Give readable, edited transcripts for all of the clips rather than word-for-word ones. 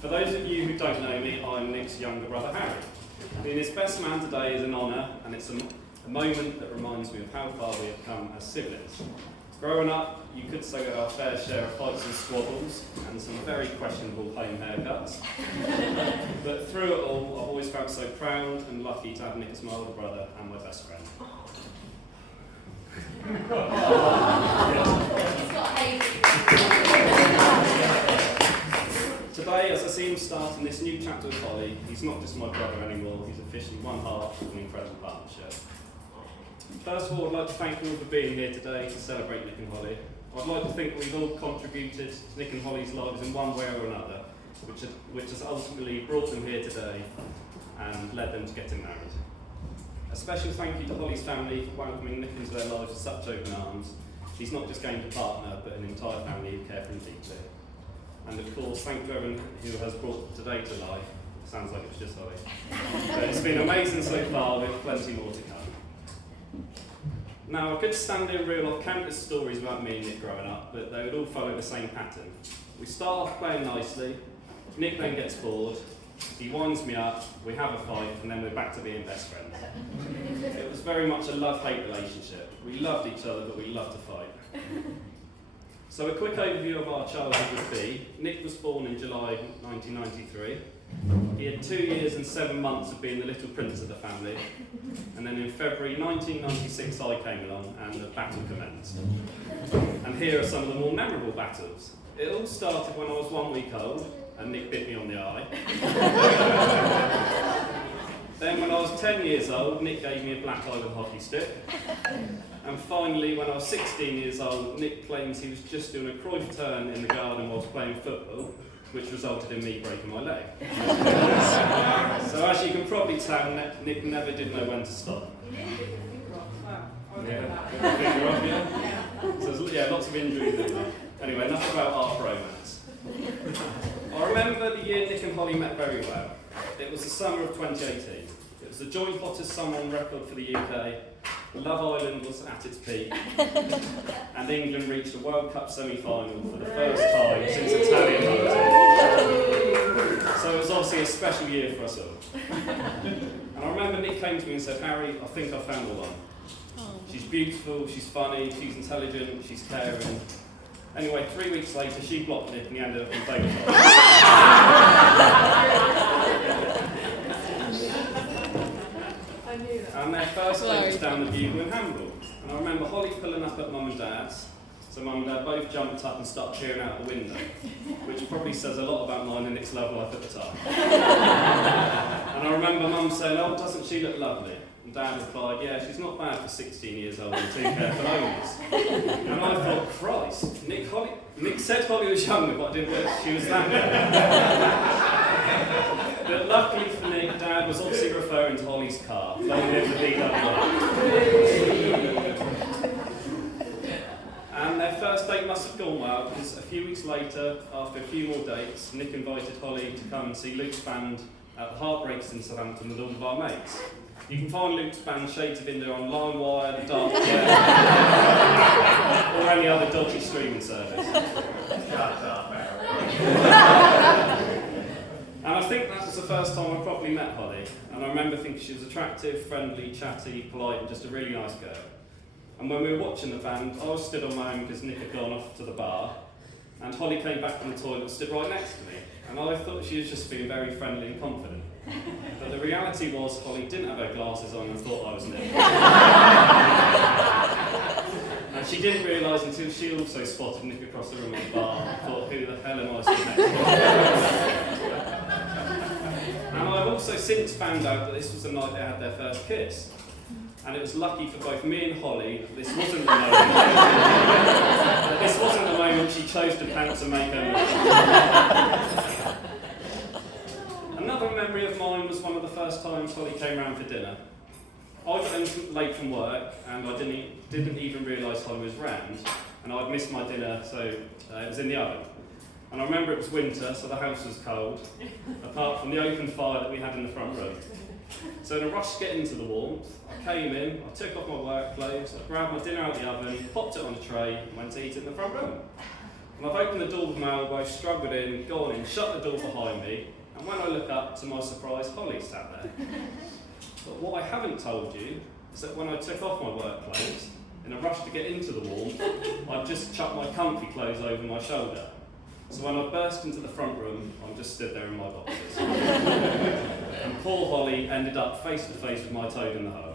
For those of you who don't know me, I'm Nick's younger brother Harry. Being his best man today is an honour, and it's a moment that reminds me of how far we have come as siblings. Growing up, you could say we had our fair share of fights and squabbles, and some very questionable home haircuts. But through it all, I've always felt so proud and lucky to have Nick as my older brother and my best friend. Today, as I see him starting this new chapter with Holly, he's not just my brother anymore, he's officially one half of an incredible partnership. First of all, I'd like to thank you all for being here today to celebrate Nick and Holly. I'd like to think we've all contributed to Nick and Holly's lives in one way or another, which has ultimately brought them here today and led them to getting married. A special thank you to Holly's family for welcoming Nick into their lives with such open arms. He's not just gained a partner, but an entire family who care for him deeply. And of course, thank you everyone who has brought today to life. Sounds like it was just Holly. But it's been amazing so far, with plenty more to come. Now, I could stand here and reel off countless stories about me and Nick growing up, but they would all follow the same pattern. We start off playing nicely, Nick then gets bored, he winds me up, we have a fight, and then we're back to being best friends. It was very much a love-hate relationship. We loved each other, but we loved to fight. So a quick overview of our childhood would be, Nick was born in July 1993. He had 2 years and 7 months of being the little prince of the family, and then in February 1996 I came along and the battle commenced. And here are some of the more memorable battles. It all started when I was 1 week old and Nick bit me on the eye. Then when I was 10 years old, Nick gave me a black eye with a hockey stick. And finally, when I was 16 years old, Nick claims he was just doing a Cruyff turn in the garden whilst playing football, which resulted in me breaking my leg. So as you can probably tell, Nick never did know when to stop. So lots of injuries in there. Anyway, enough about our romance. I remember the year Nick and Holly met very well. It was the summer of 2018. It was the joint hottest summer on record for the UK. Love Island was at its peak, and England reached a World Cup semi-final for the first time since Italian holiday. So it was obviously a special year for us all. And I remember Nick came to me and said, "Harry, I think I found the one. She's beautiful, she's funny, she's intelligent, she's caring." Anyway, 3 weeks later, she blocked Nick and he ended up in David. And their first date was down the Bugle in Hamble. And I remember Holly pulling up at Mum and Dad's. So Mum and Dad both jumped up and started cheering out the window, which probably says a lot about mine and Nick's love life at the time. And I remember Mum saying, "Oh, doesn't she look lovely?" And Dad replied, "Yeah, she's not bad for 16 years old and 2 careful owners." And I thought, Christ, Nick said Holly was younger, but I didn't realise she was that young. But luckily for Nick, Dad was obviously referring to Holly's car, playing in the VW. And their first date must have gone well, because a few weeks later, after a few more dates, Nick invited Holly to come and see Luke's band at the Heartbreakers in Southampton with all of our mates. You can find Luke's band Shades of India on LimeWire, The Dark Web, or any other dodgy streaming service. And I think that was the first time I properly met Holly, and I remember thinking she was attractive, friendly, chatty, polite, and just a really nice girl. And when we were watching the band, I was stood on my own because Nick had gone off to the bar, and Holly came back from the toilet and stood right next to me, and I thought she was just being very friendly and confident. But the reality was Holly didn't have her glasses on and thought I was Nick. And she didn't realise until she also spotted Nick across the room at the bar and thought, "Who the hell am I stood next to?" And I've also since found out that this was the night they had their first kiss. And it was lucky for both me and Holly that this wasn't the moment she chose to pounce and make her move. Another memory of mine was one of the first times Holly came round for dinner. I got in late from work and I didn't even realise Holly was round, and I'd missed my dinner, so it was in the oven. And I remember it was winter, so the house was cold, apart from the open fire that we had in the front room. So in a rush to get into the warmth, I came in, I took off my work clothes, I grabbed my dinner out of the oven, popped it on a tray, and went to eat it in the front room. And I've opened the door with my elbow, struggled in, gone in, shut the door behind me, and when I look up, to my surprise, Holly sat there. But what I haven't told you is that when I took off my work clothes, in a rush to get into the warmth, I'd just chucked my comfy clothes over my shoulder. So when I burst into the front room, I'm just stood there in my boxers. And poor Holly ended up face to face with my toad in the hole.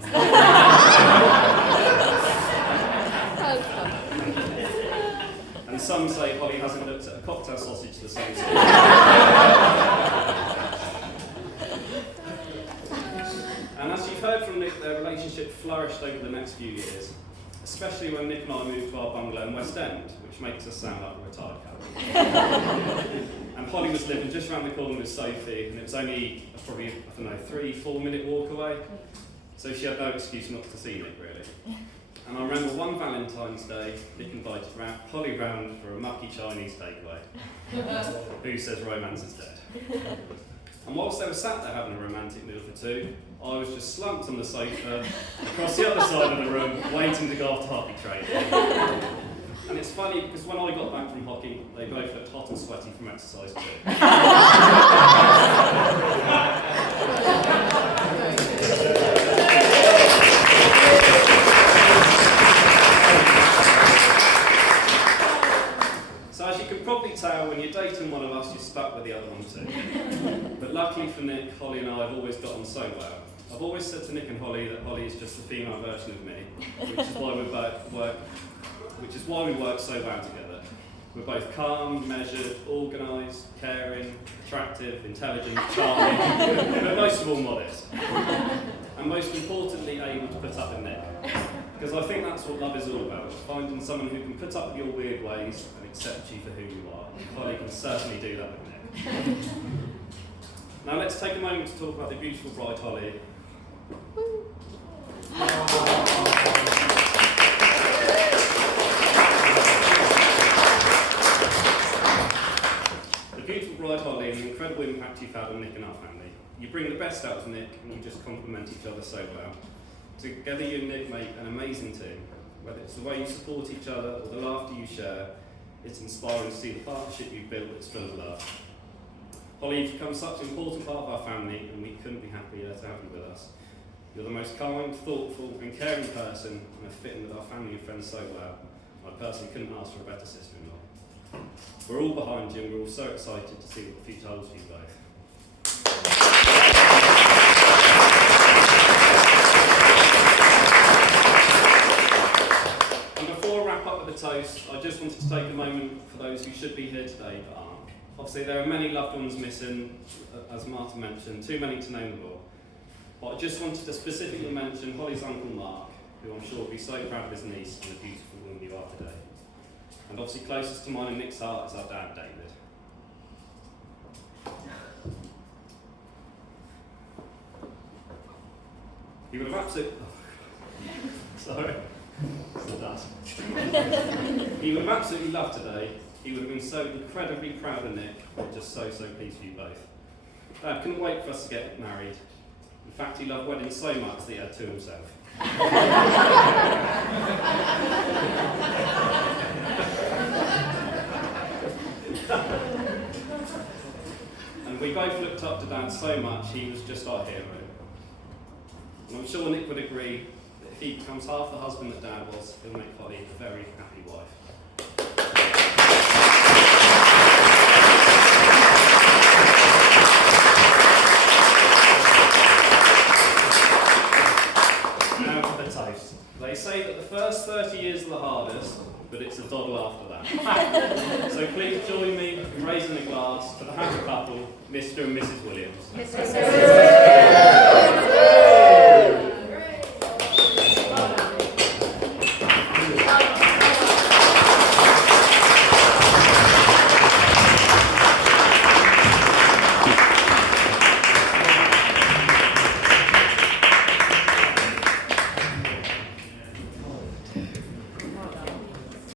And some say Holly hasn't looked at a cocktail sausage the same since. And as you've heard from Nick, their relationship flourished over the next few years, especially when Nick and I moved to our bungalow in West End, which makes us sound like a retired couple. And Holly was living just around the corner with Sophie, and it was only probably, 3-4 minute walk away. So she had no excuse not to see Nick, really. And I remember one Valentine's Day, Nick invited Holly round for a mucky Chinese takeaway. Who says romance is dead? And whilst they were sat there having a romantic meal for two, I was just slumped on the sofa, across the other side of the room, waiting to go off to hockey training. And it's funny because when I got back from hockey, they both looked hot and sweaty from exercise too. So as you can probably tell, when you're dating one of us, you're stuck with the other one too. But luckily for Nick, Holly and I have always got on so well. I've always said to Nick and Holly that Holly is just the female version of me, which is why we work so well together. We're both calm, measured, organised, caring, attractive, intelligent, charming, but most of all modest. And most importantly, able to put up with Nick. Because I think that's what love is all about, finding someone who can put up with your weird ways and accept you for who you are. Holly can certainly do that with Nick. Now let's take a moment to talk about the beautiful bride, Holly. The beautiful bride, Holly, and the incredible impact you've had on Nick and our family. You bring the best out of Nick and you just complement each other so well. Together you and Nick make an amazing team. Whether it's the way you support each other or the laughter you share, it's inspiring to see the partnership you've built that's full of love. Holly, you've become such an important part of our family and we couldn't be happier to have you with us. You're the most kind, thoughtful and caring person and have fit in with our family and friends so well. I personally couldn't ask for a better sister-in-law. We're all behind you and we're all so excited to see what the future holds for you both. And before I wrap up with a toast, I just wanted to take a moment for those who should be here today but aren't. Obviously there are many loved ones missing, as Martin mentioned, too many to name them all. But I just wanted to specifically mention Holly's uncle Mark, who I'm sure will be so proud of his niece and the beautiful woman you are today. And obviously closest to mine and Nick's heart is our dad, David. He would have absolutely... Sorry. It's the dust. He would have absolutely loved today. He would have been so incredibly proud of Nick and just so pleased for you both. Dad couldn't wait for us to get married. In fact, he loved weddings so much that he had two himself. And we both looked up to Dad so much, he was just our hero. And I'm sure Nick would agree that if he becomes half the husband that Dad was, he'll make Holly a very happy wife. They say that the first 30 years are the hardest, but it's a doddle after that. So please join me in raising a glass to the happy couple, Mr. and Mrs. Williams.